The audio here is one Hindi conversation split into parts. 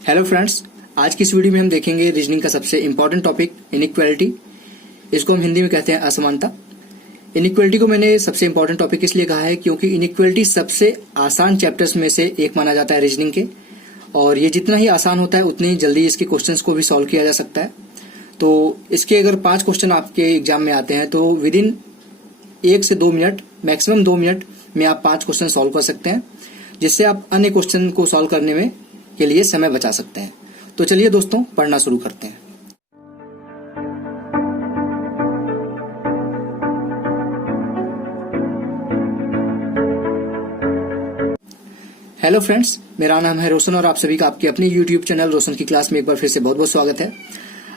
हेलो फ्रेंड्स, आज की इस वीडियो में हम देखेंगे रीजनिंग का सबसे इंपॉर्टेंट टॉपिक इनइक्वालिटी। इसको हम हिंदी में कहते हैं असमानता। इनइक्वालिटी को मैंने सबसे इंपॉर्टेंट टॉपिक इसलिए कहा है क्योंकि इनइक्वालिटी सबसे आसान चैप्टर्स में से एक माना जाता है रीजनिंग के, और ये जितना ही आसान होता है उतनी ही जल्दी इसके क्वेश्चंस को भी सॉल्व किया जा सकता है। तो इसके अगर 5 क्वेश्चन आपके एग्जाम में आते हैं तो विद इन 1 से 2 मिनट, मैक्सिमम 2 मिनट में आप 5 क्वेश्चन सॉल्व कर सकते हैं, जिससे आप अन्य क्वेश्चन को सॉल्व करने में के लिए समय बचा सकते हैं। तो चलिए दोस्तों, पढ़ना शुरू करते हैं। हेलो फ्रेंड्स, मेरा नाम है रोशन और आप सभी का आपके अपने यूट्यूब चैनल रोशन की क्लास में एक बार फिर से बहुत बहुत स्वागत है।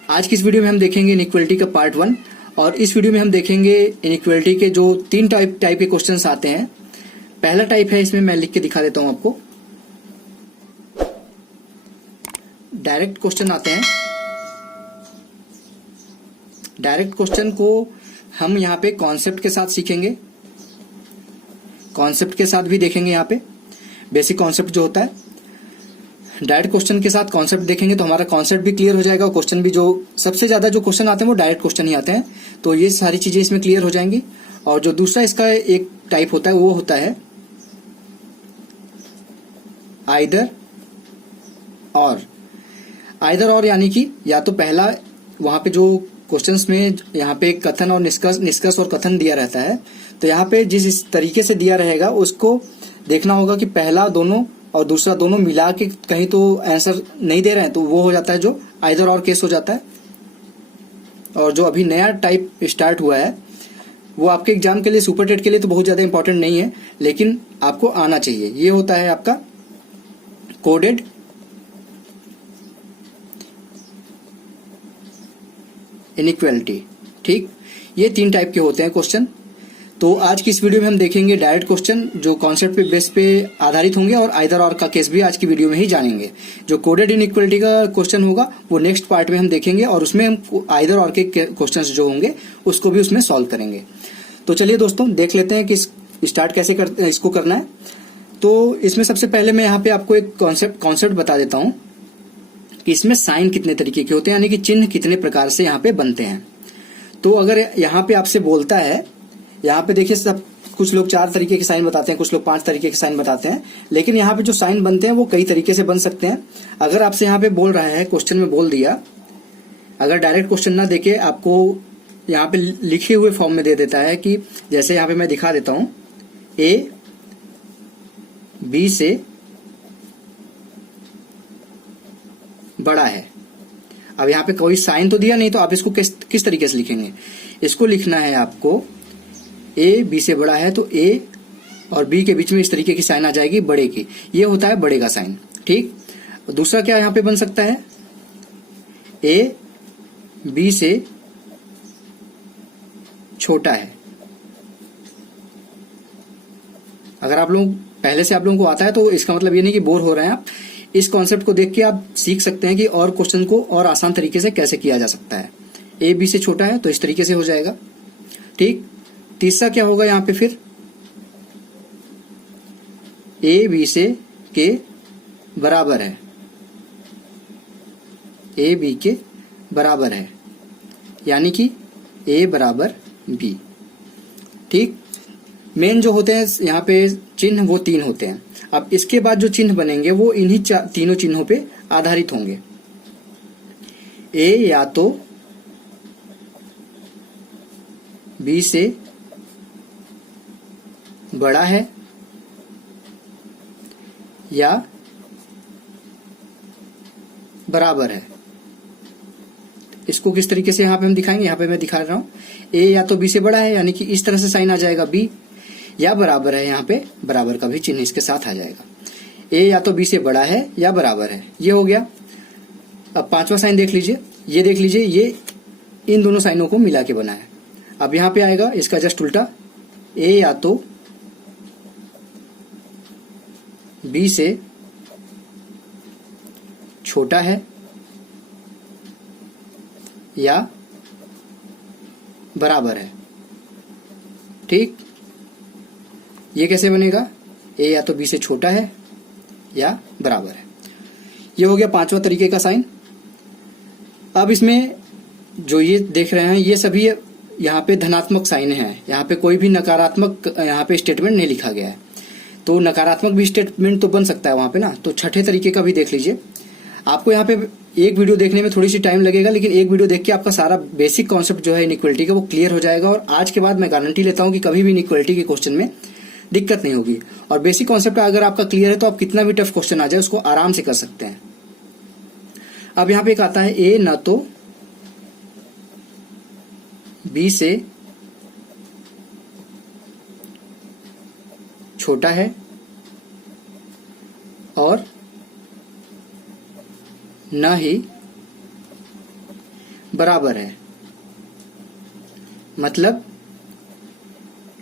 आज की इस वीडियो में हम देखेंगे इनइक्वालिटी का पार्ट 1, और इस वीडियो में हम देखेंगे इनइक्वालिटी के जो 3 टाइप के क्वेश्चंस आते हैं। पहला टाइप है, इसमें मैं लिख के दिखा देता हूं आपको, डायरेक्ट क्वेश्चन आते हैं। डायरेक्ट क्वेश्चन को हम यहाँ पे कॉन्सेप्ट के साथ सीखेंगे, कॉन्सेप्ट के साथ भी देखेंगे। यहाँ पे बेसिक कॉन्सेप्ट जो होता है, डायरेक्ट क्वेश्चन के साथ कॉन्सेप्ट देखेंगे तो हमारा कॉन्सेप्ट भी क्लियर हो जाएगा, और क्वेश्चन भी जो सबसे ज्यादा जो क्वेश्चन आते हैं वो डायरेक्ट क्वेश्चन ही आते हैं, तो ये सारी चीजें इसमें क्लियर हो जाएंगी। और जो दूसरा इसका एक टाइप होता है वो होता है आइदर और, यानी कि या तो पहला वहां पे जो क्वेश्चंस में यहाँ पे कथन और निष्कर्ष और कथन दिया रहता है, तो यहाँ पे जिस तरीके से दिया रहेगा उसको देखना होगा कि पहला दोनों और दूसरा दोनों मिला के कहीं तो आंसर नहीं दे रहे हैं, तो वो हो जाता है जो आइदर और केस हो जाता है। और जो अभी नया टाइप स्टार्ट हुआ है वो आपके एग्जाम के लिए, सुपर टेट के लिए तो बहुत ज्यादा इंपॉर्टेंट नहीं है, लेकिन आपको आना चाहिए। ये होता है आपका कोडेड इनइक्वालिटी। ठीक, ये 3 टाइप के होते हैं क्वेश्चन। तो आज की इस वीडियो में हम देखेंगे डायरेक्ट क्वेश्चन जो कॉन्सेप्ट पे बेस पे आधारित होंगे, और आइदर और का केस भी आज की वीडियो में ही जानेंगे। जो कोडेड इनइक्वालिटी का क्वेश्चन होगा वो नेक्स्ट पार्ट में हम देखेंगे, और उसमें हम आइदर और के क्वेश्चंस जो होंगे उसको भी उसमें सॉल्व करेंगे। तो चलिए दोस्तों, देख लेते हैं कि स्टार्ट कैसे इसको करना है। तो इसमें सबसे पहले मैं यहाँ पे आपको एक कॉन्सेप्ट बता देता हूँ कि इसमें साइन कितने तरीके के होते हैं, यानी कि चिन्ह कितने प्रकार से यहाँ पे बनते हैं। तो अगर यहाँ पे आपसे बोलता है, यहाँ पे देखिए सब कुछ लोग 4 तरीके के साइन बताते हैं, कुछ लोग 5 तरीके के साइन बताते हैं, लेकिन यहाँ पे जो साइन बनते हैं वो कई तरीके से बन सकते हैं। अगर आपसे यहाँ पे बोल रहा है, क्वेश्चन में बोल दिया, अगर डायरेक्ट क्वेश्चन ना देके आपको यहाँ पे लिखे हुए फॉर्म में दे देता है कि जैसे यहाँ पे मैं दिखा देता हूँ, ए बी से बड़ा है। अब यहाँ पे कोई साइन तो दिया नहीं, तो आप इसको किस तरीके से लिखेंगे? इसको लिखना है आपको, ए बी से बड़ा है तो ए और बी के बीच में इस तरीके की साइन आ जाएगी, बड़े की। ये होता है बड़े का साइन। ठीक, दूसरा क्या यहाँ पे बन सकता है? ए बी से छोटा है। अगर आप लोग पहले से आप लोगों को आता है तो इसका मतलब ये नहीं कि बोर हो रहे हैं आप। इस कॉन्सेप्ट को देख के आप सीख सकते हैं कि और क्वेश्चन को और आसान तरीके से कैसे किया जा सकता है। ए बी से छोटा है तो इस तरीके से हो जाएगा। ठीक, तीसरा क्या होगा यहाँ पे फिर? ए बी से के बराबर है, ए बी के बराबर है, यानी कि ए बराबर बी। ठीक, मेन जो होते हैं यहाँ पे चिन्ह वो 3 होते हैं। अब इसके बाद जो चिन्ह बनेंगे वो इन्हीं तीनों चिन्हों पे आधारित होंगे। ए या तो बी से बड़ा है, या बराबर है। इसको किस तरीके से यहाँ पे हम दिखाएंगे? यहाँ पे मैं दिखा रहा हूं, ए या तो बी से बड़ा है, यानी कि इस तरह से साइन आ जाएगा बी, या बराबर है, यहाँ पे बराबर का भी चिन्ह इसके साथ आ जाएगा। ए या तो बी से बड़ा है या बराबर है, ये हो गया। अब 5वां साइन देख लीजिए, ये देख लीजिए, ये इन दोनों साइनों को मिला के बना है। अब यहाँ पे आएगा इसका जस्ट उल्टा, ए या तो बी से छोटा है या बराबर है। ठीक, ये कैसे बनेगा? ए या तो बी से छोटा है या बराबर है। ये हो गया पांचवा तरीके का साइन। अब इसमें जो ये देख रहे हैं ये सभी यहाँ पे धनात्मक साइन है, यहाँ पे कोई भी नकारात्मक यहाँ पे स्टेटमेंट नहीं लिखा गया है। तो नकारात्मक भी स्टेटमेंट तो बन सकता है वहां पे ना। तो छठे तरीके का भी देख लीजिए। आपको यहाँ पे एक वीडियो देखने में थोड़ी सी टाइम लगेगा, लेकिन एक वीडियो देख के आपका सारा बेसिक कॉन्सेप्ट जो है इनइक्वालिटी का वो क्लियर हो जाएगा। और आज के बाद मैं गारंटी लेता हूँ कि कभी भी इनइक्वालिटी के क्वेश्चन में दिक्कत नहीं होगी। और बेसिक कॉन्सेप्ट अगर आपका क्लियर है तो आप कितना भी टफ क्वेश्चन आ जाए उसको आराम से कर सकते हैं। अब यहाँ पे एक आता है ए न तो बी से छोटा है और न ही बराबर है। मतलब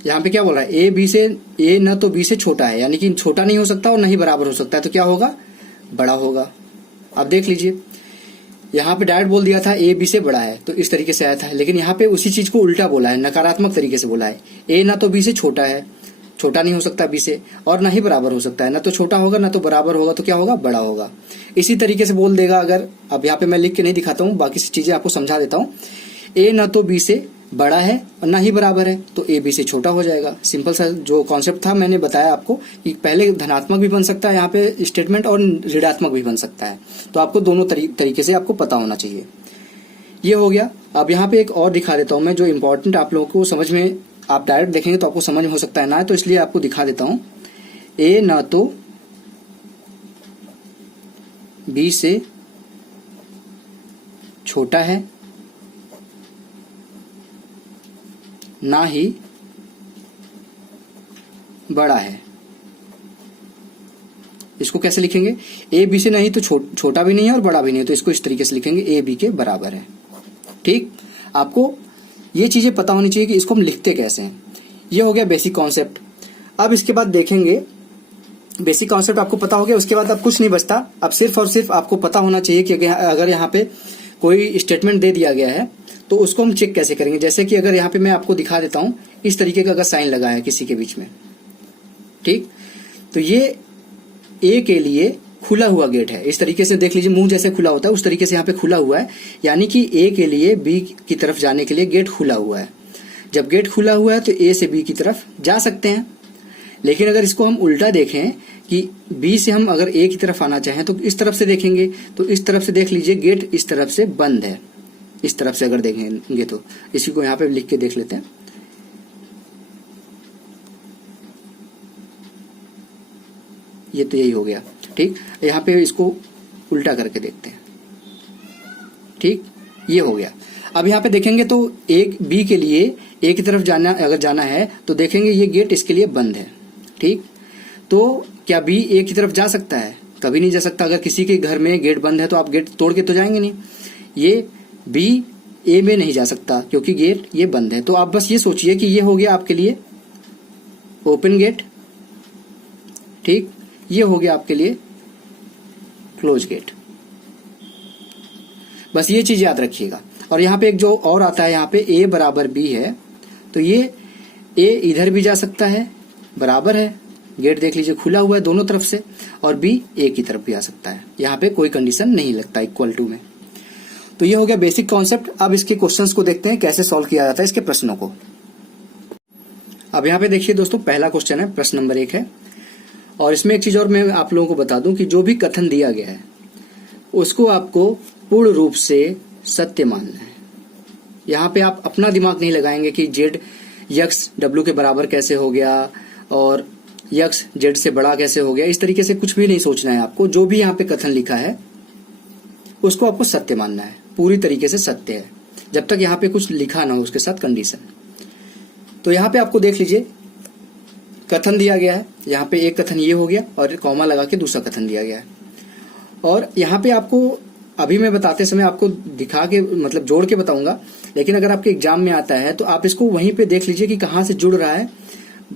यहां पे क्या बोल रहा है, ए न तो बी से छोटा है, यानी कि छोटा नहीं हो सकता और न ही बराबर हो सकता है। तो क्या होगा, बड़ा होगा। अब देख लीजिए यहां पे डायरेक्ट बोल दिया था ए बी से बड़ा है, तो इस तरीके से आया था। लेकिन यहां पे उसी चीज को उल्टा बोला है, नकारात्मक तरीके से बोला है। ए ना तो बी से छोटा है, छोटा नहीं हो सकता बी से, और ना ही बराबर हो सकता है। ना तो छोटा होगा ना तो बराबर होगा, तो क्या होगा, बड़ा होगा। इसी तरीके से बोल देगा अगर, अब यहाँ पे मैं लिख के नहीं दिखाता हूँ, बाकी चीजें आपको समझा देता हूँ। ए ना तो बी से बड़ा है और ना ही बराबर है, तो ए बी से छोटा हो जाएगा। सिंपल सा जो कॉन्सेप्ट था मैंने बताया आपको कि पहले धनात्मक भी बन सकता है यहाँ पे स्टेटमेंट और ऋणात्मक भी बन सकता है। तो आपको दोनों तरीके से आपको पता होना चाहिए। ये हो गया। अब यहाँ पे एक और दिखा देता हूँ मैं, जो इम्पोर्टेंट आप लोगों को समझ में, आप डायरेक्ट देखेंगे तो आपको समझ में हो सकता है ना, तो इसलिए आपको दिखा देता हूं। ए ना तो बी से छोटा है, ना ही बड़ा है। इसको कैसे लिखेंगे, ए बी से नहीं तो छोटा भी नहीं है और बड़ा भी नहीं है, तो इसको इस तरीके से लिखेंगे, ए बी के बराबर है। ठीक, आपको ये चीजें पता होनी चाहिए कि इसको हम लिखते कैसे हैं। ये हो गया बेसिक कॉन्सेप्ट। अब इसके बाद देखेंगे, बेसिक कॉन्सेप्ट आपको पता हो गया, उसके बाद अब कुछ नहीं बचता। अब सिर्फ और सिर्फ आपको पता होना चाहिए कि अगर यहाँ पे कोई स्टेटमेंट दे दिया गया है तो उसको हम चेक कैसे करेंगे। जैसे कि अगर यहाँ पे मैं आपको दिखा देता हूं, इस तरीके का अगर साइन लगा है किसी के बीच में, ठीक, तो ये ए के लिए खुला हुआ गेट है। इस तरीके से देख लीजिए, मुंह जैसे खुला होता है उस तरीके से यहाँ पे खुला हुआ है, यानी कि ए के लिए बी की तरफ जाने के लिए गेट खुला हुआ है। जब गेट खुला हुआ है तो ए से बी की तरफ जा सकते हैं। लेकिन अगर इसको हम उल्टा देखें कि बी से हम अगर ए की तरफ आना चाहें तो इस तरफ से देखेंगे, तो इस तरफ से देख लीजिए गेट इस तरफ से बंद है। इस तरफ से अगर देखेंगे तो इसी को यहाँ पे लिख के देख लेते हैं। ये तो यही हो गया। ठीक, यहाँ पे इसको उल्टा करके देखते हैं। ठीक, ये हो गया। अब यहाँ पे देखेंगे तो एक बी के लिए ए की तरफ अगर जाना है तो देखेंगे ये गेट इसके लिए बंद है। ठीक, तो क्या बी ए की तरफ जा सकता है? कभी नहीं जा सकता। अगर किसी के घर में गेट बंद है तो आप गेट तोड़ के तो जाएंगे नहीं। ये बी ए में नहीं जा सकता क्योंकि गेट ये बंद है। तो आप बस ये सोचिए कि ये हो गया आपके लिए ओपन गेट, ठीक, ये हो गया आपके लिए क्लोज गेट। बस ये चीज याद रखिएगा। और यहाँ पे एक जो और आता है, यहाँ पे ए बराबर बी है, तो ये ए इधर भी जा सकता है, बराबर है, गेट देख लीजिए खुला हुआ है दोनों तरफ से, और बी ए की तरफ भी आ सकता है। यहाँ पे कोई कंडीशन नहीं लगता इक्वल टू में। तो ये हो गया बेसिक कॉन्सेप्ट। अब इसके क्वेश्चंस को देखते हैं कैसे सॉल्व किया जाता है इसके प्रश्नों को। अब यहाँ पे देखिए दोस्तों, पहला क्वेश्चन है, प्रश्न नंबर 1 है। और इसमें एक चीज और मैं आप लोगों को बता दूं कि जो भी कथन दिया गया है उसको आपको पूर्ण रूप से सत्य मानना है। यहाँ पे आप अपना दिमाग नहीं लगाएंगे कि जेड यक्स डब्ल्यू के बराबर कैसे हो गया और यक्स जेड से बड़ा कैसे हो गया। इस तरीके से कुछ भी नहीं सोचना है आपको। जो भी यहाँ पे कथन लिखा है उसको आपको सत्य मानना है, पूरी तरीके से सत्य है, जब तक यहाँ पे कुछ लिखा ना हो उसके साथ कंडीशन। तो यहाँ पे आपको देख लीजिए कथन दिया गया है, यहाँ पे एक कथन ये हो गया और कॉमा लगा के दूसरा कथन दिया गया है। और यहाँ पे आपको अभी मैं बताते समय आपको दिखा के मतलब जोड़ के बताऊंगा, लेकिन अगर आपके एग्जाम में आता है तो आप इसको वहीं पे देख लीजिए कि कहाँ से जुड़ रहा है।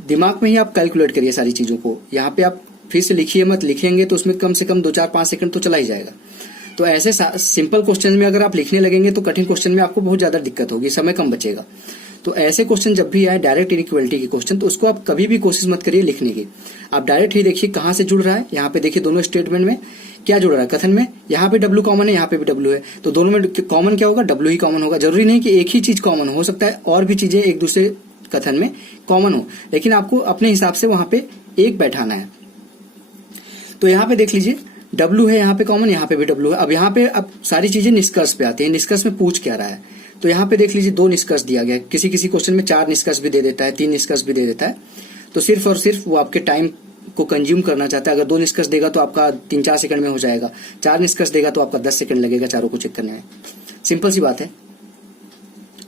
दिमाग में ही आप कैलकुलेट करिए सारी चीजों को। यहाँ पे आप फिर से लिखिए मत, लिखेंगे तो उसमें कम से कम 2, 4, 5 सेकंड तो चला ही जाएगा। तो ऐसे सिंपल क्वेश्चन में अगर आप लिखने लगेंगे तो कठिन क्वेश्चन में आपको बहुत ज्यादा दिक्कत होगी, समय कम बचेगा। तो ऐसे क्वेश्चन जब भी आए डायरेक्ट इनइक्वालिटी के क्वेश्चन, तो उसको आप कभी भी कोशिश मत करिए लिखने की। आप डायरेक्ट ही देखिए कहाँ से जुड़ रहा है। यहाँ पे देखिए दोनों स्टेटमेंट में क्या जुड़ रहा है, कथन में यहाँ पे W कॉमन है, यहाँ पे भी W है, तो दोनों में कॉमन क्या होगा, W ही कॉमन होगा। जरूरी नहीं कि एक ही चीज कॉमन हो सकता है और भी चीजें एक दूसरे कथन में कॉमन हो, लेकिन आपको अपने हिसाब से वहां पे एक बैठाना है। तो यहाँ पे देख लीजिए W है, यहाँ पे कॉमन, यहाँ पे भी W है। अब यहाँ पे अब सारी चीजें निष्कर्ष पे आती है, निष्कर्ष में पूछ क्या रहा है। तो यहाँ पे देख लीजिए 2 निष्कर्ष दिया गया है, किसी किसी क्वेश्चन में 4 निष्कर्ष भी दे देता है, 3 निष्कर्ष भी दे देता है। तो सिर्फ और सिर्फ वो आपके टाइम को कंज्यूम करना चाहता है। अगर 2 निष्कर्ष देगा तो आपका 3-4 सेकंड में हो जाएगा, 4 निष्कर्ष देगा तो आपका 10 सेकंड लगेगा चारों को चेक करने में। सिंपल सी बात है।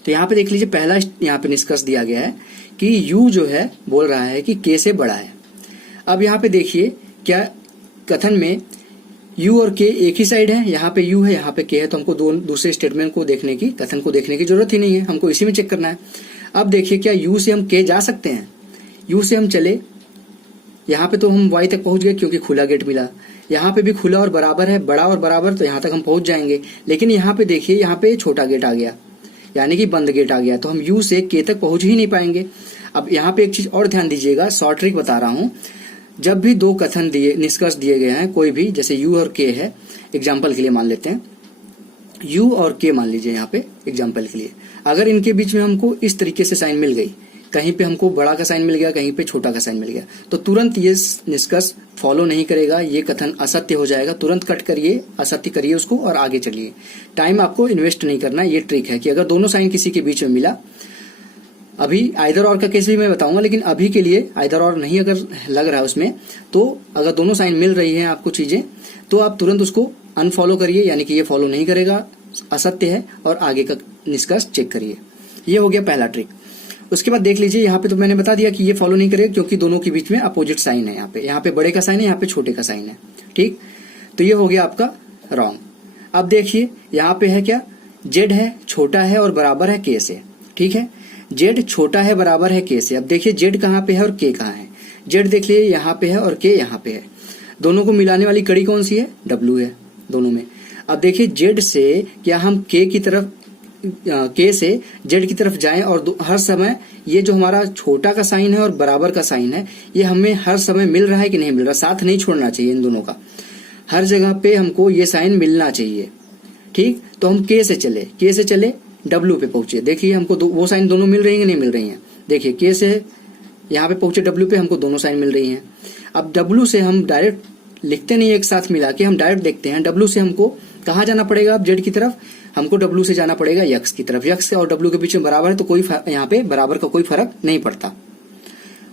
तो यहाँ पे देख लीजिए पहला यहाँ पे निष्कर्ष दिया गया है कि U जो है बोल रहा है कि K से बड़ा है। अब यहाँ पे देखिए क्या कथन में U और K एक ही साइड है, यहाँ पे U है, यहाँ पे K है, तो हमको दूसरे स्टेटमेंट को देखने की, कथन को देखने की जरूरत ही नहीं है, हमको इसी में चेक करना है। अब देखिए क्या U से हम K जा सकते हैं, U से हम चले, यहाँ पे तो हम Y तक पहुंच गए क्योंकि खुला गेट मिला, यहाँ पे भी खुला और बराबर है, बड़ा और बराबर, तो यहाँ तक हम पहुंच जाएंगे। लेकिन यहाँ पे देखिए यहाँ पे छोटा गेट आ गया, यानी कि बंद गेट आ गया, तो हम U से K तक पहुंच ही नहीं पाएंगे। अब यहाँ पे एक चीज और ध्यान दीजिएगा, शॉर्ट ट्रिक बता रहा हूँ। जब भी 2 कथन दिए, निष्कर्ष दिए गए हैं कोई भी, जैसे U और K है, एग्जाम्पल के लिए मान लेते हैं, U और K मान लीजिए यहाँ पे एग्जाम्पल के लिए, अगर इनके बीच में हमको इस तरीके से साइन मिल गई, कहीं पे हमको बड़ा का साइन मिल गया, कहीं पे छोटा का साइन मिल गया, तो तुरंत ये निष्कर्ष फॉलो नहीं करेगा, ये कथन असत्य हो जाएगा। तुरंत कट करिए, असत्य करिए उसको और आगे चलिए। टाइम आपको इन्वेस्ट नहीं करना। ये ट्रिक है कि अगर दोनों साइन किसी के बीच में मिला, अभी आइदर और का केस भी मैं बताऊंगा, लेकिन अभी के लिए आइदर और नहीं अगर लग रहा है उसमें, तो अगर दोनों साइन मिल रही है आपको चीजें, तो आप तुरंत उसको अनफॉलो करिए, यानी कि ये फॉलो नहीं करेगा, असत्य है, और आगे का निष्कर्ष चेक करिए। ये हो गया पहला ट्रिक। उसके बाद देख लीजिए यहाँ पे तो मैंने बता दिया कि ये फॉलो नहीं करेगा क्योंकि दोनों के बीच में अपोजिट साइन है। यहाँ पे बड़े का साइन है, यहाँ पे छोटे का साइन है, ठीक। तो ये हो गया आपका रॉन्ग। अब देखिए यहाँ पे है क्या, Z है, छोटा है और बराबर है K से, ठीक है। Z छोटा है, बराबर है K से। अब देखिए Z कहाँ पे है और K कहाँ है। Z देख लिए यहाँ पे है और K यहाँ पे है। दोनों को मिलाने वाली कड़ी कौन सी है, W है दोनों में। अब देखिए Z से क्या हम K की तरफ, K से Z की तरफ जाएं और हर समय ये जो हमारा छोटा का साइन है और बराबर का साइन है, ये हमें हर समय मिल रहा है कि नहीं मिल रहा, साथ नहीं छोड़ना चाहिए इन दोनों का, हर जगह पे हमको ये साइन मिलना चाहिए, ठीक। तो हम K से चले W पे पहुंचे, देखिए हमको वो साइन दोनों मिल रही है कि नहीं मिल रही हैं। देखिए K से यहाँ पे पहुंचे W पे, हमको दोनों साइन मिल रही हैं। अब W से हम डायरेक्ट लिखते नहीं एक साथ मिला के, हम डायरेक्ट देखते हैं। W से हमको कहाँ जाना पड़ेगा, अब Z की तरफ, हमको W से जाना पड़ेगा X की तरफ। X और W के बीच में बराबर है, तो कोई यहाँ पे बराबर का कोई फर्क नहीं पड़ता।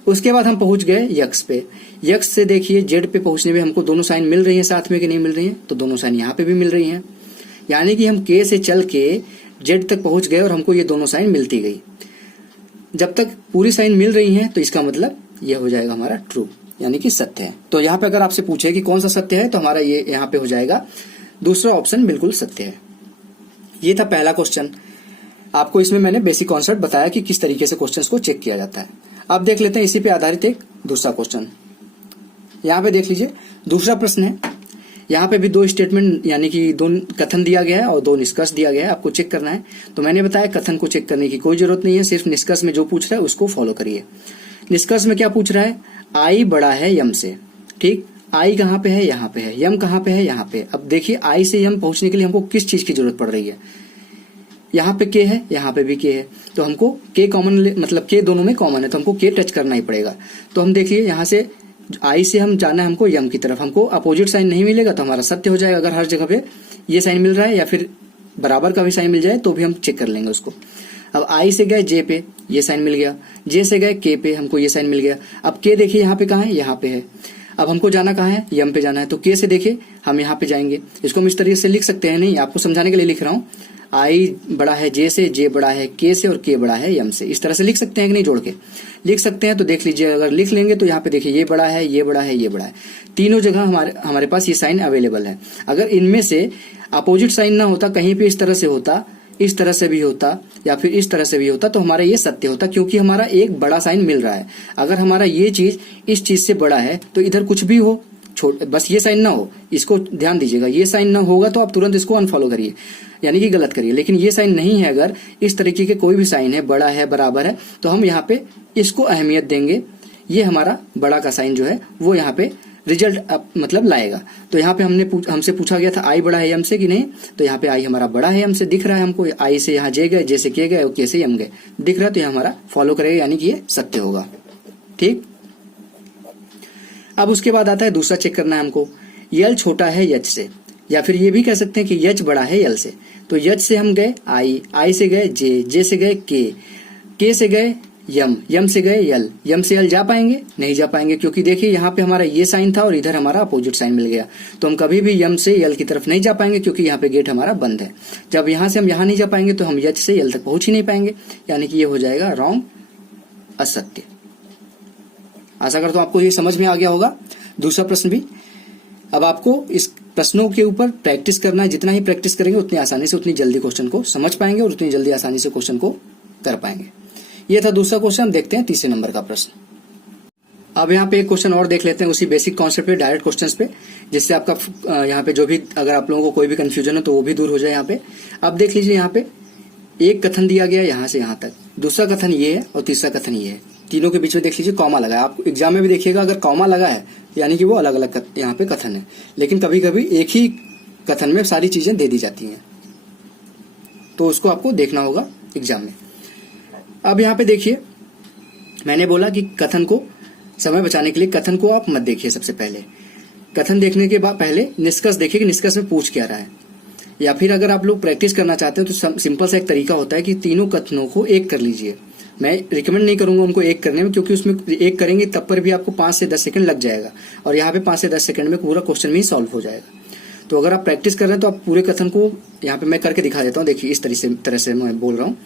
उसके बाद हम पहुंच गए X पे। X से देखिए Z पे पहुंचने में हमको दोनों साइन मिल रही हैं साथ में कि नहीं मिल रही हैं, तो दोनों साइन यहाँ पे भी मिल रही हैं, यानी कि हम K से चल के Z तक पहुंच गए और हमको ये दोनों साइन मिलती गई। जब तक पूरी साइन मिल रही हैं तो इसका मतलब ये हो जाएगा हमारा ट्रू, यानी कि सत्य है। तो यहाँ पे अगर आपसे पूछे कि कौन सा सत्य है, तो हमारा ये यहाँ पे हो जाएगा दूसरा ऑप्शन बिल्कुल सत्य है। ये था पहला क्वेश्चन। आपको इसमें मैंने बेसिक कॉन्सेप्ट बताया कि किस तरीके से क्वेश्चंस को चेक किया जाता है। अब देख लेते हैं इसी पे आधारित एक दूसरा क्वेश्चन। यहाँ पे देख लीजिए दूसरा प्रश्न है। यहाँ पे भी 2 स्टेटमेंट यानी कि 2 कथन दिया गया है और 2 निष्कर्ष दिया गया है, आपको चेक करना है। तो मैंने बताया कथन को चेक करने की कोई जरूरत नहीं है, सिर्फ निष्कर्ष में जो पूछ रहा है उसको फॉलो करिए। निष्कर्ष में क्या पूछ रहा है, I बड़ा है M से, ठीक। I कहाँ पे है, यहाँ पे है। M कहाँ पे है, यहाँ पे। अब देखिए I से M पहुंचने के लिए हमको किस चीज की जरूरत पड़ रही है, यहाँ पे K है, यहाँ पे भी K है, तो हमको K कॉमन, मतलब K दोनों में कॉमन है, तो हमको K टच करना ही पड़ेगा। तो हम देखिए यहाँ से I से हम जाना है हमको M की तरफ, हमको अपोजिट साइन नहीं मिलेगा तो हमारा सत्य हो जाएगा। अगर हर जगह पे ये साइन मिल रहा है या फिर बराबर का भी साइन मिल जाए तो भी हम चेक कर लेंगे उसको। अब I से गए J पे, ये साइन मिल गया। J से गए K पे, हमको ये साइन मिल गया। अब K देखिए यहाँ पे कहाँ है, यहाँ पे है। अब हमको जाना कहाँ है, M पे जाना है, तो K से देखिए हम यहाँ पे जाएंगे। इसको हम इस तरीके से लिख सकते हैं, नहीं आपको समझाने के लिए लिख रहा हूँ। I बड़ा है J से, J बड़ा है K से और K बड़ा है M से। इस तरह से लिख सकते हैं कि नहीं, जोड़ के लिख सकते हैं। तो देख लीजिए अगर लिख लेंगे तो यहाँ पे देखिए ये बड़ा है, ये बड़ा है, ये बड़ा है, तीनों जगह हमारे पास ये साइन अवेलेबल है। अगर इनमें से अपोजिट साइन ना होता, कहीं पे इस तरह से होता, इस तरह से भी होता या फिर इस तरह से भी होता, तो हमारा ये सत्य होता, क्योंकि हमारा एक बड़ा साइन मिल रहा है। अगर हमारा ये चीज इस चीज से बड़ा है तो इधर कुछ भी हो बस ये साइन ना हो, इसको ध्यान दीजिएगा, ये साइन ना होगा तो आप तुरंत इसको अनफॉलो करिए, यानी कि गलत करिए। लेकिन ये साइन नहीं है, अगर इस तरीके के कोई भी साइन है, बड़ा है, बराबर है, तो हम यहाँ पे इसको अहमियत देंगे। ये हमारा बड़ा का साइन जो है वो यहाँ पे रिजल्ट मतलब लाएगा। तो यहाँ पे हमसे पूछा गया था आई बड़ा है एम से कि नहीं, तो यहाँ पे आई हमारा बड़ा है एम से, दिख रहा है हमको। आई से यहाँ जे गए, जैसे के गए और के से एम गए, दिख रहा है, तो ये हमारा फॉलो करेगा, यानी कि ये सत्य होगा। ठीक, अब उसके बाद आता है दूसरा चेक करना है हमको, यल छोटा है यच से, या फिर ये भी कह सकते हैं कि यच बड़ा है यल से। तो यच से हम गए आई से गए जे से गए के से गए यम से गए यम से यल जा पाएंगे? नहीं जा पाएंगे, क्योंकि देखिए यहाँ पे हमारा ये साइन था और इधर हमारा अपोजिट साइन मिल गया। तो हम कभी भी यम से यल की तरफ नहीं जा पाएंगे, क्योंकि यहाँ पे गेट हमारा बंद है। जब यहाँ से हम यहाँ नहीं जा पाएंगे तो हम यच से यल तक पहुंच ही नहीं पाएंगे, यानी कि ये हो जाएगा रॉन्ग, असत्य। आशा करता हूं आपको ये समझ में आ गया होगा। दूसरा प्रश्न भी, अब आपको इस प्रश्नों के ऊपर प्रैक्टिस करना है। जितना ही प्रैक्टिस करेंगे उतनी आसानी से, उतनी जल्दी क्वेश्चन को समझ पाएंगे और उतनी जल्दी आसानी से क्वेश्चन को कर पाएंगे। ये था दूसरा क्वेश्चन। देखते हैं तीसरे नंबर का प्रश्न। अब यहाँ पे एक क्वेश्चन और देख लेते हैं उसी बेसिक कॉन्सेप्ट पे, डायरेक्ट क्वेश्चंस पे, जिससे आपका यहाँ पे जो भी, अगर आप लोगों को कोई भी कंफ्यूजन हो तो वो भी दूर हो जाए। यहाँ पे अब देख लीजिए, यहाँ पे एक कथन दिया गया यहाँ से यहाँ तक, दूसरा कथन ये है और तीसरा कथन ये है। तीनों के बीच में देख लीजिए कॉमा लगा है। आप एग्जाम में भी देखिएगा, अगर कॉमा लगा है यानी कि वो अलग अलग यहाँ पे कथन है। लेकिन कभी कभी एक ही कथन में सारी चीजें दे दी जाती हैं, तो उसको आपको देखना होगा एग्जाम में। अब यहाँ पे देखिए, मैंने बोला कि कथन को, समय बचाने के लिए कथन को आप मत देखिए। सबसे पहले कथन देखने के बाद पहले निष्कर्ष देखिए कि निष्कर्ष में पूछ क्या रहा है। या फिर अगर आप लोग प्रैक्टिस करना चाहते हैं तो सिंपल सा एक तरीका होता है कि तीनों कथनों को एक कर लीजिए। मैं रिकमेंड नहीं करूंगा उनको एक करने में, क्योंकि उसमें एक करेंगे तब पर भी आपको 5 से 10 सेकंड लग जाएगा, और यहाँ पे 5 से 10 सेकंड में पूरा क्वेश्चन भी सॉल्व हो जाएगा। तो अगर आप प्रैक्टिस कर रहे हैं तो आप पूरे कथन को, यहाँ पे मैं करके दिखा देता हूँ। देखिए इस तरह से मैं बोल रहा हूँ,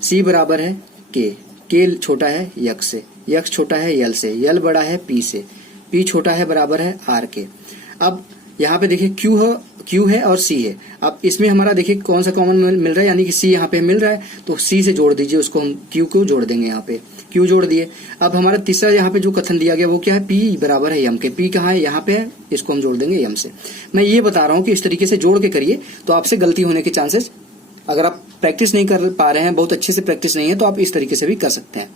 सी बराबर है के छोटा है यक्स से, यक्स छोटा है यल से, यल बड़ा है पी से, पी छोटा है बराबर है आर के। अब यहाँ पे देखिए क्यू है और सी है। अब इसमें हमारा देखिए कौन सा कॉमन मिल रहा है, यानी कि सी यहाँ पे मिल रहा है, तो सी से जोड़ दीजिए उसको, हम क्यू को जोड़ देंगे, यहाँ पे क्यू जोड़ दिए। अब हमारा तीसरा यहाँ पे जो कथन दिया गया वो क्या है, पी बराबर है यम के, पी कहाँ है, यहाँ पे है, इसको हम जोड़ देंगे यम से। मैं ये बता रहा हूँ कि इस तरीके से जोड़ के करिए, तो आपसे गलती होने के चांसेस, अगर आप प्रैक्टिस नहीं कर पा रहे हैं, बहुत अच्छे से प्रैक्टिस नहीं है, तो आप इस तरीके से भी कर सकते हैं,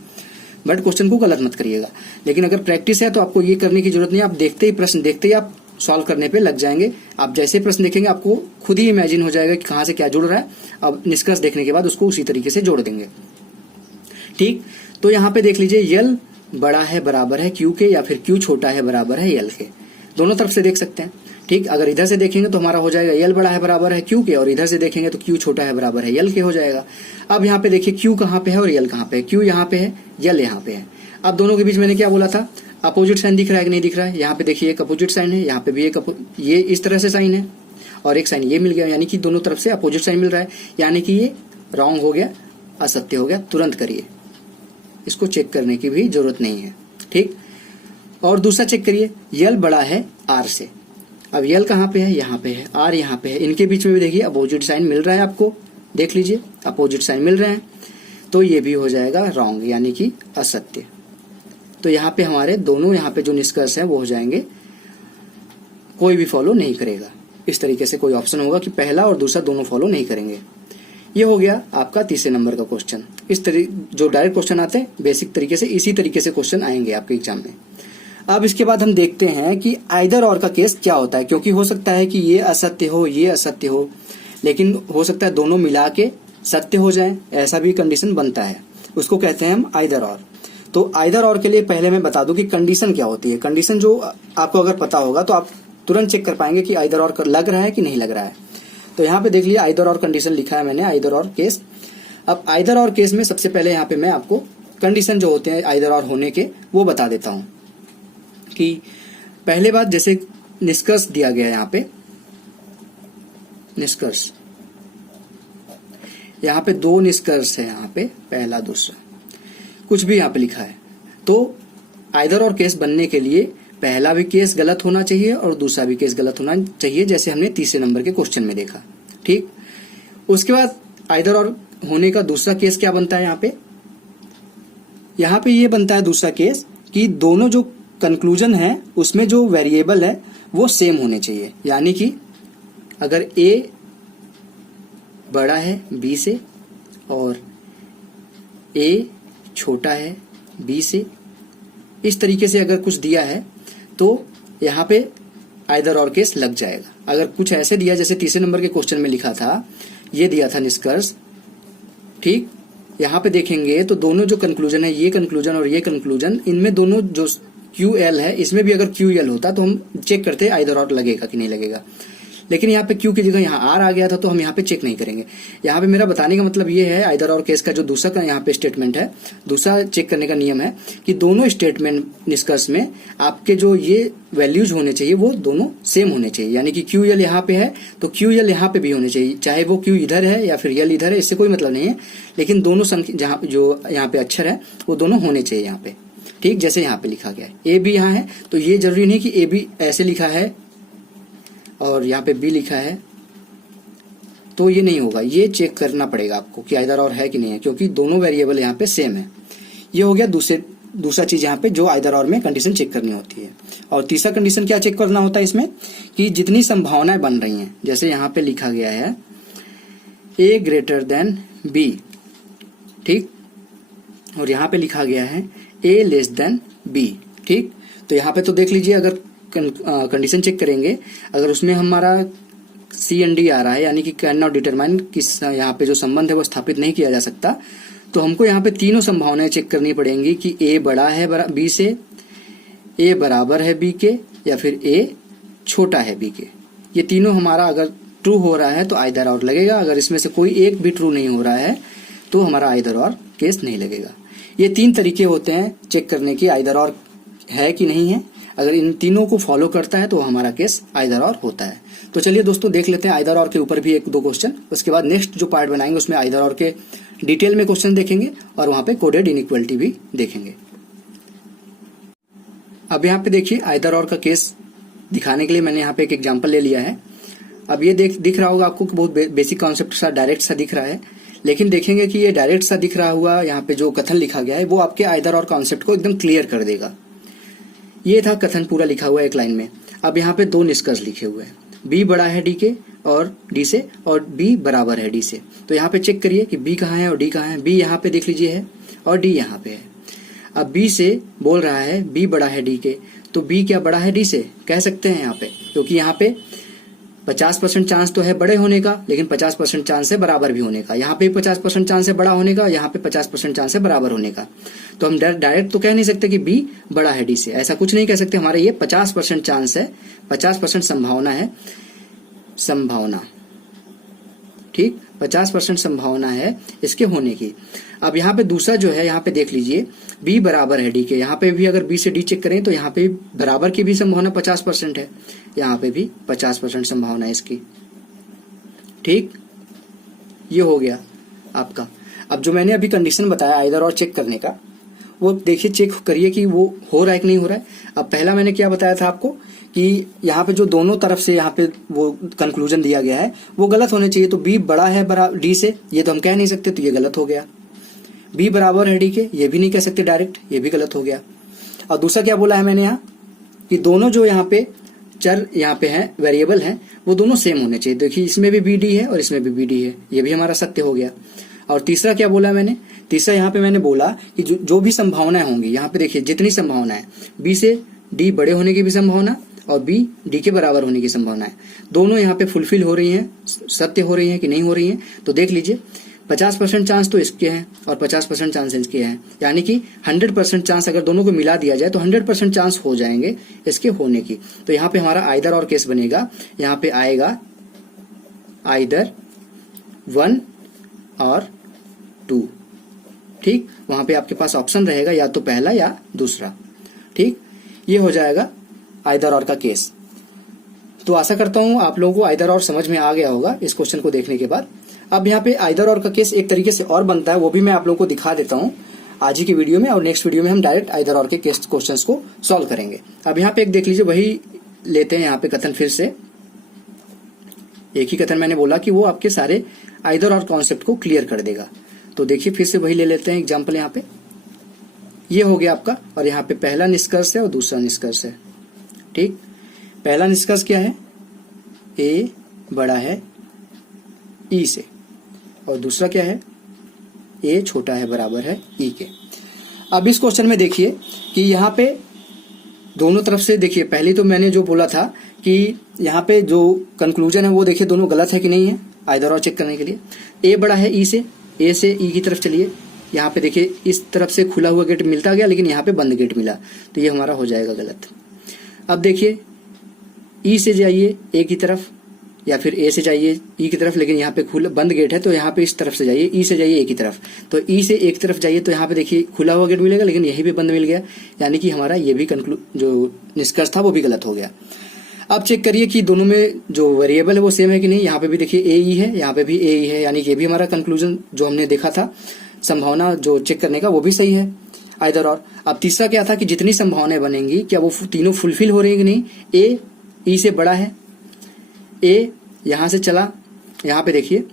बट क्वेश्चन को गलत मत करिएगा। लेकिन अगर प्रैक्टिस है तो आपको ये करने की जरूरत नहीं है। आप देखते ही, प्रश्न देखते ही आप सॉल्व करने पे लग जाएंगे। आप जैसे प्रश्न देखेंगे आपको खुद ही इमेजिन हो जाएगा कि कहाँ से क्या जुड़ रहा है। अब निष्कर्ष देखने के बाद उसको उसी तरीके से जोड़ देंगे। ठीक, तो यहाँ पे देख लीजिए, यल बड़ा है बराबर है क्यू के, या फिर क्यू छोटा है बराबर है यल के। दोनों तरफ से देख सकते हैं। ठीक, अगर इधर से देखेंगे तो हमारा हो जाएगा यल बड़ा है बराबर है क्यू के, और इधर से देखेंगे तो क्यू छोटा है बराबर है यल के हो जाएगा। अब यहाँ पे देखिए क्यू कहाँ पे है और यल कहाँ पे है, क्यू यहाँ पे है, यल यहाँ पे है। अब दोनों के बीच मैंने क्या बोला था, अपोजिट साइन दिख रहा है कि नहीं दिख रहा है। यहाँ पे देखिए एक अपोजिट साइन है, यहाँ पे भी एक ये इस तरह से साइन है, और एक साइन ये मिल गया, यानी कि दोनों तरफ से अपोजिट साइन मिल रहा है, यानी कि ये रॉन्ग हो गया, असत्य हो गया। तुरंत करिए, इसको चेक करने की भी जरूरत नहीं है। ठीक, और दूसरा चेक करिए, यल बड़ा है आर से। अब यल कहाँ पे है, यहाँ पे है, आर यहाँ पे है, इनके बीच में भी देखिए अपोजिट साइन मिल रहा है आपको, देख लीजिए अपोजिट साइन मिल रहे हैं, तो ये भी हो जाएगा रॉन्ग, यानी कि असत्य। तो यहाँ पे हमारे दोनों, यहाँ पे जो निष्कर्ष है वो हो जाएंगे, कोई भी फॉलो नहीं करेगा। इस तरीके से कोई ऑप्शन होगा कि पहला और दूसरा दोनों फॉलो नहीं करेंगे। ये हो गया आपका तीसरे नंबर का क्वेश्चन। इस तरीके जो डायरेक्ट क्वेश्चन आते हैं बेसिक तरीके से, इसी तरीके से क्वेश्चन आएंगे आपके एग्जाम में। अब इसके बाद हम देखते हैं कि आइदर और का केस क्या होता है, क्योंकि हो सकता है कि ये असत्य हो, ये असत्य हो, लेकिन हो सकता है दोनों मिला के सत्य हो जाए, ऐसा भी कंडीशन बनता है, उसको कहते हैं हम आइदर और। तो आइदर और के लिए पहले मैं बता दूं कि कंडीशन क्या होती है। कंडीशन जो आपको अगर पता होगा तो आप तुरंत चेक कर पाएंगे कि आइदर और लग रहा है कि नहीं लग रहा है। तो यहाँ पे देख लिया आइदर और कंडीशन लिखा है मैंने, आइदर और केस। अब आइदर और केस में सबसे पहले यहाँ पे मैं आपको कंडीशन जो होते हैं आइदर और होने के वो बता देता हूँ। कि पहले बात, जैसे निष्कर्ष दिया गया यहाँ पे, निष्कर्ष यहाँ पे दो निष्कर्ष है, यहाँ पे पहला दूसरा कुछ भी यहाँ पे लिखा है, तो आइदर और केस बनने के लिए पहला भी केस गलत होना चाहिए और दूसरा भी केस गलत होना चाहिए, जैसे हमने तीसरे नंबर के क्वेश्चन में देखा। ठीक, उसके बाद आइदर और होने का दूसरा केस क्या बनता है, यहाँ पे ये बनता है दूसरा केस कि दोनों जो कंक्लूजन है उसमें जो वेरिएबल है वो सेम होने चाहिए। यानी कि अगर a बड़ा है b से और a छोटा है b से, इस तरीके से अगर कुछ दिया है तो यहाँ पे आइदर और केस लग जाएगा। अगर कुछ ऐसे दिया जैसे तीसरे नंबर के क्वेश्चन में लिखा था, ये दिया था निष्कर्ष, ठीक, यहाँ पे देखेंगे तो दोनों जो कंक्लूजन है, ये कंक्लूजन और ये कंक्लूजन, इनमें दोनों जो QL है इसमें भी अगर QL होता तो हम चेक करते आइदर और लगेगा कि नहीं लगेगा। लेकिन यहाँ पे Q की जगह यहाँ R आ गया था तो हम यहाँ पे चेक नहीं करेंगे। यहाँ पे मेरा बताने का मतलब ये है आइदर और केस का जो दूसरा का यहाँ पे स्टेटमेंट है, दूसरा चेक करने का नियम है कि दोनों स्टेटमेंट निष्कर्ष में आपके जो ये वैल्यूज होने चाहिए वो दोनों सेम होने चाहिए। यानी कि QL यहाँ पे है तो QL यहाँ पे भी होने चाहिए, चाहे वो Q इधर है या फिर L इधर है, इससे कोई मतलब नहीं है, लेकिन दोनों संख्या जहाँ जो यहाँ पे अक्षर है वो दोनों होने चाहिए यहाँ पे, ठीक। जैसे यहाँ पे लिखा गया है AB यहाँ है तो ये जरूरी नहीं कि AB ऐसे लिखा है और यहाँ पे B लिखा है तो ये नहीं होगा, ये चेक करना पड़ेगा आपको कि आइदर और है कि नहीं है, क्योंकि दोनों वेरिएबल यहाँ पे सेम है। ये हो गया दूसरा चीज यहाँ पे जो आइदर और में कंडीशन चेक करनी होती है। और तीसरा कंडीशन क्या चेक करना होता है इसमें कि जितनी संभावनाएं बन रही हैं, जैसे यहाँ पे लिखा गया है A ग्रेटर देन B, ठीक, और यहाँ पे लिखा गया है A लेस देन B, ठीक। तो यहाँ पे तो देख लीजिए, अगर कंडीशन चेक करेंगे, अगर उसमें हमारा C एंड D आ रहा है यानी कि कैन नॉट डिटरमाइन, किस यहाँ पे जो संबंध है वो स्थापित नहीं किया जा सकता, तो हमको यहाँ पे तीनों संभावनाएं चेक करनी पड़ेंगी कि A बड़ा है B से, A बराबर है B के, या फिर A छोटा है B के। ये तीनों हमारा अगर ट्रू हो रहा है तो आइदर और लगेगा, अगर इसमें से कोई एक भी ट्रू नहीं हो रहा है तो हमारा आइदर और केस नहीं लगेगा। ये 3 तरीके होते हैं चेक करने की आइदर और है कि नहीं है। अगर इन तीनों को फॉलो करता है तो हमारा केस आइदर और होता है। तो चलिए दोस्तों देख लेते हैं आइदर और के ऊपर भी 1-2 क्वेश्चन, उसके बाद नेक्स्ट जो पार्ट बनाएंगे उसमें आइदर और के डिटेल में क्वेश्चन देखेंगे और वहां पे कोडेड इनइक्वालिटी भी देखेंगे। अब यहाँ पे देखिए आइदर और का केस दिखाने के लिए मैंने यहाँ पे एक एग्जाम्पल ले लिया है। अब ये दिख रहा होगा आपको कि बहुत बेसिक कॉन्सेप्ट सा, डायरेक्ट सा दिख रहा है, लेकिन देखेंगे कि ये डायरेक्ट सा दिख रहा हुआ यहाँ पे जो कथन लिखा गया है वो आपके आइदर और कॉन्सेप्ट को एकदम क्लियर कर देगा। ये था कथन पूरा लिखा हुआ है एक लाइन में। अब यहाँ पे 2 निष्कर्ष लिखे हुए हैं, B बड़ा है D के और D से, और B बराबर है D से। तो यहाँ पे चेक करिए कि B कहाँ है और D कहाँ है। B यहाँ पे देख लीजिए है और D यहाँ पे है। अब B से बोल रहा है B बड़ा है D के, तो B क्या बड़ा है D से, कह सकते हैं यहाँ पे, क्योंकि यहाँ पे 50% चांस तो है बड़े होने का, लेकिन 50% चांस है बराबर भी होने का। यहाँ पे 50% चांस है बड़ा होने का, यहाँ पे 50% चांस है बराबर होने का। तो हम डायरेक्ट तो कह नहीं सकते कि B बड़ा है D से, ऐसा कुछ नहीं कह सकते। हमारे ये 50% चांस है, 50% संभावना है, संभावना, ठीक, 50% संभावना है इसके होने की। अब यहाँ पे दूसरा जो है, यहाँ पे देख लीजिए B बराबर है D के, यहाँ पे भी अगर B से D चेक करें तो यहाँ पे बराबर की भी संभावना 50% है, यहाँ पे भी 50% संभावना है इसकी, ठीक। ये हो गया आपका। अब जो मैंने अभी कंडीशन बताया आइदर और चेक करने का, वो देखिए चेक करिए कि वो हो रहा है कि नहीं हो रहा है। अब पहला मैंने क्या बताया था आपको कि यहाँ पे जो दोनों तरफ से यहाँ पे वो कंक्लूजन दिया गया है वो गलत होने चाहिए। तो B बड़ा है D से, ये तो हम कह नहीं सकते, तो ये गलत हो गया। B बराबर है D के, ये भी नहीं कह सकते डायरेक्ट, ये भी गलत हो गया। और दूसरा क्या बोला है मैंने यहाँ कि दोनों जो यहाँ पे चर यहाँ पे हैं, वेरिएबल हैं, वो दोनों सेम होने चाहिए। देखिए इसमें भी BD है और इसमें भी BD है, ये भी हमारा सत्य हो गया। और तीसरा क्या बोला मैंने, तीसरा यहाँ पे मैंने बोला कि जो भी संभावनाएं होंगी, यहाँ पे देखिए जितनी संभावना है, B से D बड़े होने की भी संभावना और B D के बराबर होने की संभावना है, दोनों यहाँ पे फुलफिल हो रही हैं, सत्य हो रही हैं कि नहीं हो रही हैं। तो देख लीजिए 50% चांस तो इसके हैं और 50% चांस इसके हैं, यानी कि 100% चांस अगर दोनों को मिला दिया जाए तो 100% चांस हो जाएंगे इसके होने की। तो यहाँ पे हमारा आइदर और केस बनेगा, यहाँ पे आएगा आइदर 1 और 2, ठीक। वहां पे आपके पास ऑप्शन रहेगा या तो पहला या दूसरा, ठीक। ये हो जाएगा आइदर और का केस। तो आशा करता हूं आप लोगों को आइदर और समझ में आ गया होगा इस क्वेश्चन को देखने के बाद। अब यहाँ पे आइदर और का केस एक तरीके से और बनता है, वो भी मैं आप लोगों को दिखा देता हूँ आज ही की वीडियो में, और नेक्स्ट वीडियो में हम डायरेक्ट आइदर और के केस क्वेश्चंस को सॉल्व करेंगे। अब यहाँ पे एक देख लीजिए, वही लेते हैं यहाँ पे कथन, फिर से एक ही कथन मैंने बोला कि वो आपके सारे आइदर और कॉन्सेप्ट को क्लियर कर देगा। तो देखिए फिर से वही ले लेते हैं एग्जाम्पल। यहाँ पे ये हो गया आपका, और यहाँ पे पहला निष्कर्ष है और दूसरा निष्कर्ष है। ठीक, पहला निष्कर्ष क्या है, ए बड़ा है ई से, और दूसरा क्या है, ए छोटा है बराबर है ई के। अब इस क्वेश्चन में देखिए कि यहाँ पे दोनों तरफ से देखिए, पहले तो मैंने जो बोला था कि यहाँ पे जो कंक्लूजन है वो देखिए दोनों गलत है कि नहीं है, आइदर और चेक करने के लिए। ए बड़ा है ई से, ए से ई की तरफ चलिए, यहाँ पे देखिए इस तरफ से खुला हुआ गेट मिलता गया लेकिन यहाँ पे बंद गेट मिला, तो ये हमारा हो जाएगा गलत। अब देखिए ई से जाइए ए की तरफ, या फिर ए से जाइए ई की तरफ, लेकिन यहाँ पे खुला बंद गेट है तो यहाँ पे इस तरफ से जाइए, ई से जाइए ए की तरफ, तो ई से एक तरफ जाइए तो यहाँ पे देखिए खुला हुआ गेट मिलेगा लेकिन यही भी बंद मिल गया, यानी कि हमारा ये भी जो निष्कर्ष था वो भी गलत हो गया। अब चेक करिए कि दोनों में जो वेरिएबल है वो सेम है कि नहीं। यहाँ पे भी देखिए ए ई है, यहाँ पे भी ए ई है, यानी कि ये भी हमारा कंक्लूजन जो हमने देखा था संभावना जो चेक करने का वो भी सही है, आइदर और। अब तीसरा क्या था कि जितनी संभावनाएं बनेंगी क्या वो तीनों फुलफिल हो रही है कि नहीं। ए ई से बड़ा है, ए यहां से चला, यहाँ पे देखिए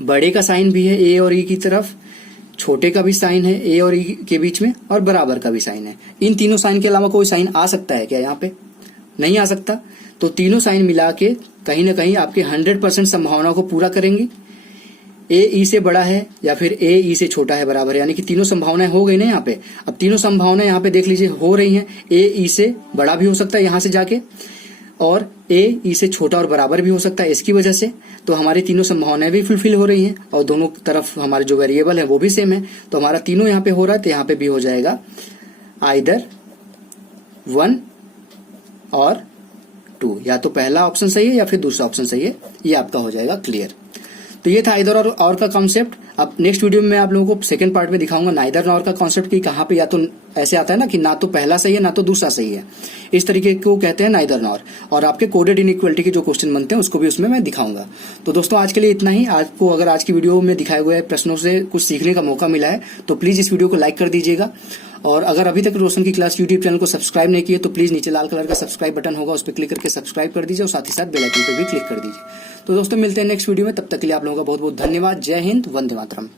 बड़े का साइन भी है ए और ई की तरफ, छोटे का भी साइन है ए और ई के बीच में, और बराबर का भी साइन है। इन तीनों साइन के अलावा कोई साइन आ सकता है क्या, यहाँ पे नहीं आ सकता। तो तीनों साइन मिला के कहीं ना कहीं आपके 100% संभावना को पूरा करेंगी। ए ई से बड़ा है या फिर ए ई से छोटा है बराबर है, यानी कि तीनों संभावनाएं हो गई ना यहाँ पे। अब तीनों संभावनाएं यहाँ पे देख लीजिए हो रही हैं, ए ई से बड़ा भी हो सकता है यहाँ से जाके, और ए ई से छोटा और बराबर भी हो सकता है इसकी वजह से। तो हमारी तीनों संभावनाएं भी फुलफिल हो रही हैं और दोनों तरफ हमारे जो वेरिएबल है वो भी सेम है, तो हमारा तीनों यहाँ पे हो रहा है, तो यहाँ पे भी हो जाएगा आइदर 1 और 2, या तो पहला ऑप्शन सही है या फिर दूसरा ऑप्शन सही है, ये आपका हो जाएगा क्लियर। तो ये था आइदर और का कॉन्सेप्ट। अब नेक्स्ट वीडियो में मैं आप लोगों को सेकंड पार्ट में दिखाऊंगा नाइदर नॉर का कॉन्सेप्ट, कि कहाँ पे या तो ऐसे आता है ना कि ना तो पहला सही है ना तो दूसरा सही है, इस तरीके को कहते हैं नाइदर नॉर। और आपके कोडेड इनइक्वालिटी के जो क्वेश्चन बनते हैं उसको भी उसमें मैं दिखाऊंगा। तो दोस्तों आज के लिए इतना ही। आपको अगर आज की वीडियो में दिखाए हुए प्रश्नों से कुछ सीखने का मौका मिला है तो प्लीज इस वीडियो को लाइक कर दीजिएगा, और अगर अभी तक रोशन की क्लास यूट्यूब चैनल को सब्सक्राइब नहीं किए तो प्लीज नीचे लाल कलर का सब्सक्राइब बटन होगा, उस पर क्लिक करके सब्सक्राइब कर दीजिए, और साथ ही साथ बेल आइकन पर भी क्लिक कर दीजिए। तो दोस्तों मिलते हैं नेक्स्ट वीडियो में, तब तक के लिए आप लोगों का बहुत बहुत धन्यवाद। जय हिंद, वंदे मातरम।